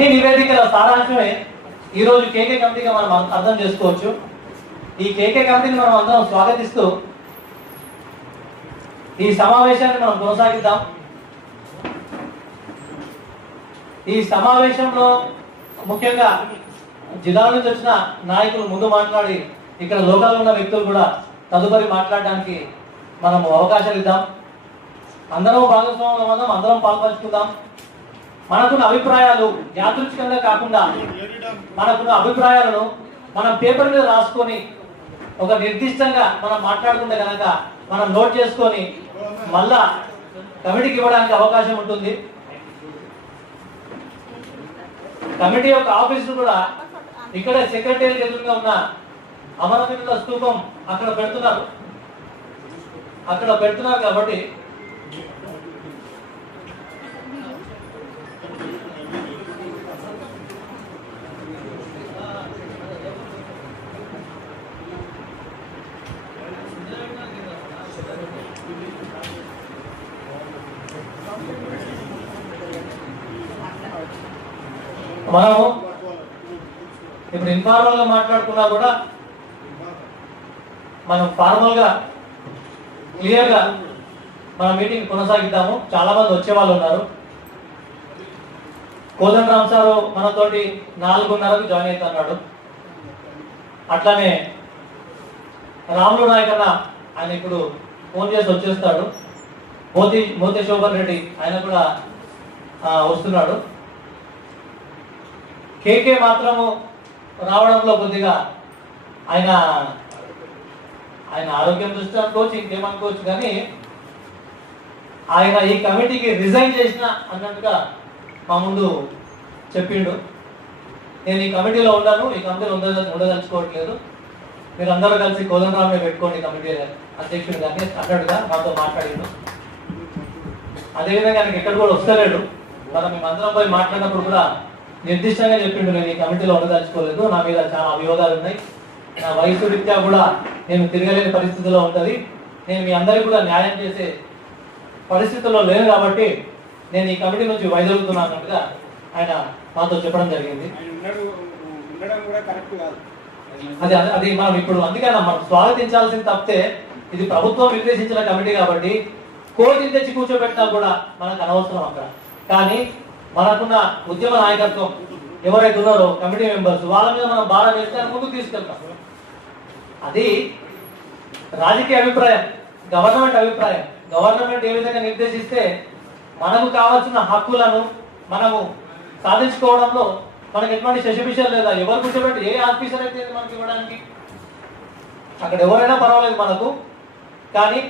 అన్ని నివేదికల సారాంశమే ఈరోజు కేకే కమిటీగా మనం అర్థం చేసుకోవచ్చు. ఈ కేకే కమిటీని మనం అందరం స్వాగతిస్తూ ఈ సమావేశాన్ని మనం కొనసాగిద్దాం. ఈ సమావేశంలో ముఖ్యంగా జిల్లాల నుంచి వచ్చిన నాయకులు ముందు మాట్లాడి ఇక్కడ లోకల్ ఉన్న వ్యక్తులు కూడా తదుపరి మాట్లాడడానికి మనము అవకాశాలు ఇద్దాం. అందరం భాగస్వామ్యం అవుదాం, అందరం పాల్పంచుకుందాం. మనకున్న అభిప్రాయాలు యాదృచ్ఛికంగా కాకుండా మనకున్న అభిప్రాయాలను మనం పేపర్ మీద రాసుకొని ఒక నిర్దిష్టంగా మనం మాట్లాడుకుంటే కనుక మనం నోట్ చేసుకొని మళ్ళా కమిటీకి ఇవ్వడానికి అవకాశం ఉంటుంది. కమిటీ యొక్క ఆఫీసు కూడా ఇక్కడ సెక్రటరీ ఎదురుగా ఉన్న అమరవీరుల స్తూపం అక్కడ పెడుతున్నారు కాబట్టి మనము ఇప్పుడు ఇన్ఫార్మల్ గా మాట్లాడుకున్నా కూడా మనం ఫార్మల్ గా క్లియర్ గా మన మీటింగ్ కొనసాగిద్దాము. చాలా మంది వచ్చే వాళ్ళు ఉన్నారు. కోదండరామ్ సారు మనతోటి 4:30కు జాయిన్ అవుతున్నాడు. అట్లానే రాములు నాయక్ అన్న ఆయన ఇప్పుడు ఫోన్ చేసి వచ్చేస్తాడు. మోతే శోభన్ రెడ్డి ఆయన కూడా వస్తున్నాడు. కేకే మాత్రము రావడంలో కొద్దిగా ఆయన ఆరోగ్యం దృష్టి అనుకోవచ్చు, ఇంకేమనుకోవచ్చు, కానీ ఆయన ఈ కమిటీకి రిజైన్ చేసిన అన్నట్టుగా మా ముందు చెప్పిండు. నేను ఈ కమిటీలో ఉన్నాను, ఈ కమిటీలో ఉండదలుచుకోవట్లేదు, మీరు అందరూ కలిసి కోదండరామే పెట్టుకోండి కమిటీ అధ్యక్షుడు కానీ అన్నట్టుగా మాతో మాట్లాడిండు. అదేవిధంగా ఆయనకి ఎక్కడ కూడా వస్తలేడు. మనం మేమందరం పోయి మాట్లాడినప్పుడు కూడా నిర్దిష్టంగా చెప్పిండు, నేను ఈ కమిటీలో ఉండదలుచుకోలేదు, నా మీద చాలా అభియోగాలు ఉన్నాయి, నా వయసు రీత్యా కూడా నేను తిరగలేని పరిస్థితిలో ఉంటుంది, నేను మీ అందరికీ కూడా న్యాయం చేసే పరిస్థితుల్లో లేను కాబట్టి నేను ఈ కమిటీ నుంచి వైదొలుగుతున్నాను అన్నట్టుగా ఆయన మాతో చెప్పడం జరిగింది. అది మనం ఇప్పుడు అందుకని మనం స్వాగతించాల్సింది తప్పితే ఇది ప్రభుత్వం నిర్దేశించిన కమిటీ కాబట్టి కోర్టుని తెచ్చి కూర్చోబెట్టినా కూడా మనకు అనవసరం అక్కడ. కానీ మనకున్న ఉద్యమ నాయకత్వం ఎవరైతే ఉన్నారో కమిటీ మెంబర్స్ వాళ్ళ మీద మనం భారం వేస్తే ముందుకు తీసుకెళ్తాం. అది రాజకీయ అభిప్రాయం, గవర్నమెంట్ అభిప్రాయం. గవర్నమెంట్ ఏ విధంగా నిర్దేశిస్తే మనకు కావాల్సిన హక్కులను మనము సాధించుకోవడంలో మనకు ఎటువంటి శశిభిషాలు లేదా, ఎవరు కూర్చోబెట్టి ఏ ఆఫీసర్ అయితే మనకి ఇవ్వడానికి అక్కడ ఎవరైనా పర్వాలేదు మనకు. కానీ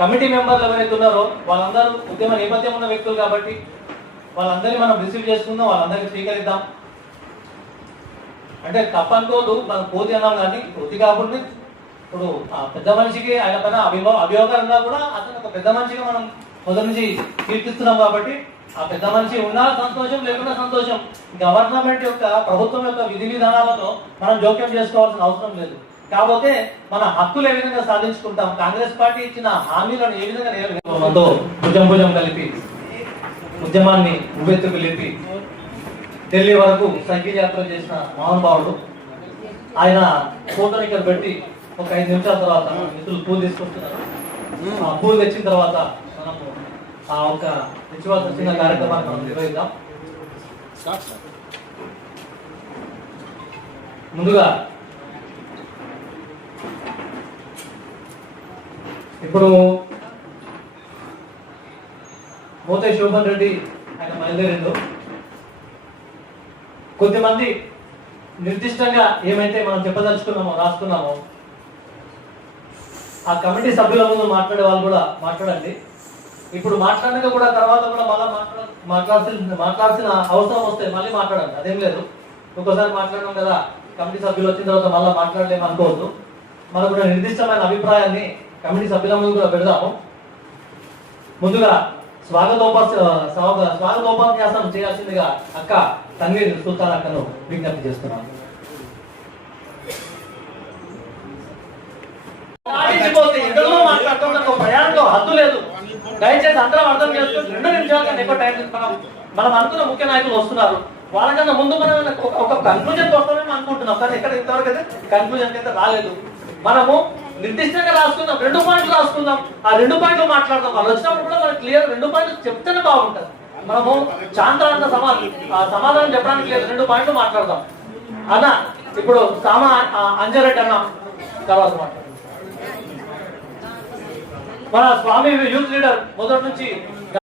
కమిటీ మెంబర్లు ఎవరైతే ఉన్నారో వాళ్ళందరూ ఉద్యమ నేపథ్యం ఉన్న వ్యక్తులు కాబట్టి వాళ్ళందరినీ మనం రిసీవ్ చేసుకుందాం, వాళ్ళందరికీ స్వీకరిద్దాం. అంటే తప్పనుకోదు, మనం పోతి అన్నాం కానీ పోతి కాబట్టి ఇప్పుడు ఆ పెద్ద మనిషికి ఆయన పైన అభియోగాలు ఉన్నా కూడా అతను ఒక పెద్ద మనిషిగా మనం మొదటి నుంచి కీర్తిస్తున్నాం కాబట్టి ఆ పెద్ద మనిషి ఉన్నా సంతోషం, లేకుండా సంతోషం. గవర్నమెంట్ యొక్క ప్రభుత్వం యొక్క విధి విధానాలతో మనం జోక్యం చేసుకోవాల్సిన అవసరం లేదు. కాకపోతే మన హక్కులు ఏ విధంగా సాధించుకుంటాం, కాంగ్రెస్ పార్టీ ఇచ్చిన హామీలను ఏ విధంగా మనతో భుజం కలిపి ఉద్యమాన్ని ఉవ్వెత్తుకు లేపి ఢిల్లీ వరకు సైకిల్ యాత్ర చేసిన మహానుభావుడు. ఆయన ఫోటోని ఇక్కడ పెట్టి ఒక 5 నిమిషాల తర్వాత మిత్రులు పూలు తీసుకొస్తున్నారు. ఆ పూలు తెచ్చిన తర్వాత మనము ఆ ఒక నిశ్చిత చిన్న కార్యక్రమాన్ని మనం నిర్వహిద్దాం. ముందుగా ఇప్పుడు మోతే శోభన్ రెడ్డి ఆయన బయలుదేరిండు. కొద్దిమంది నిర్దిష్టంగా ఏమైతే మనం చెప్పదలుచుకున్నామో రాసుకున్నామో ఆ కమిటీ సభ్యుల ముందు మాట్లాడే వాళ్ళు కూడా మాట్లాడండి. ఇప్పుడు మాట్లాడినాక కూడా తర్వాత కూడా మళ్ళీ మాట్లాడాల్సిన అవసరం వస్తే మళ్ళీ మాట్లాడండి, అదేం లేదు. ఒక్కోసారి మాట్లాడడం కదా, కమిటీ సభ్యులు వచ్చిన తర్వాత మళ్ళీ మాట్లాడలేము అనుకోవద్దు. మనకు కూడా నిర్దిష్టమైన అభిప్రాయాన్ని కమిటీ సభ్యుల ముందు కూడా పెడదాము. ముందుగా స్వాగతోపన్యాసం చేయాల్సిందిగా అక్క తన్వీర్ సుల్తాన్ అక్కను విజ్ఞప్తి చేస్తున్నాను. ప్రయాణంలో హద్దు లేదు, దయచేసి అందరం అర్థం చేసుకుని 2 నిమిషాల కన్నా ఎక్కువ టైం తీసుకున్నాం. మనం అనుకున్న ముఖ్య నాయకులు వస్తున్నారు, వాళ్ళకన్నా ముందు మనం ఒక కన్క్లూజన్ వస్తామేమో అనుకుంటున్నాం, కానీ ఇక్కడ ఇంతవరకు అయితే కన్క్లూజన్ అయితే రాలేదు. మనము నిర్దిష్టంగా రాసుకుందాం, 2 పాయింట్లు రాసుకుందాం, ఆ 2 పాయింట్లు మాట్లాడదాం. వాళ్ళు వచ్చినప్పుడు కూడా మనకి క్లియర్ 2 పాయింట్లు చెప్తేనే బాగుంటుంది. మనము చాంద్రాంత సమాధానం చెప్పడానికి లేదు, 2 పాయింట్లు మాట్లాడదాం. అన్న ఇప్పుడు అంజరెడ్డి అన్న తర్వాత మాట్లాడదాం. మన స్వామి యూత్ లీడర్ మొదటి నుంచి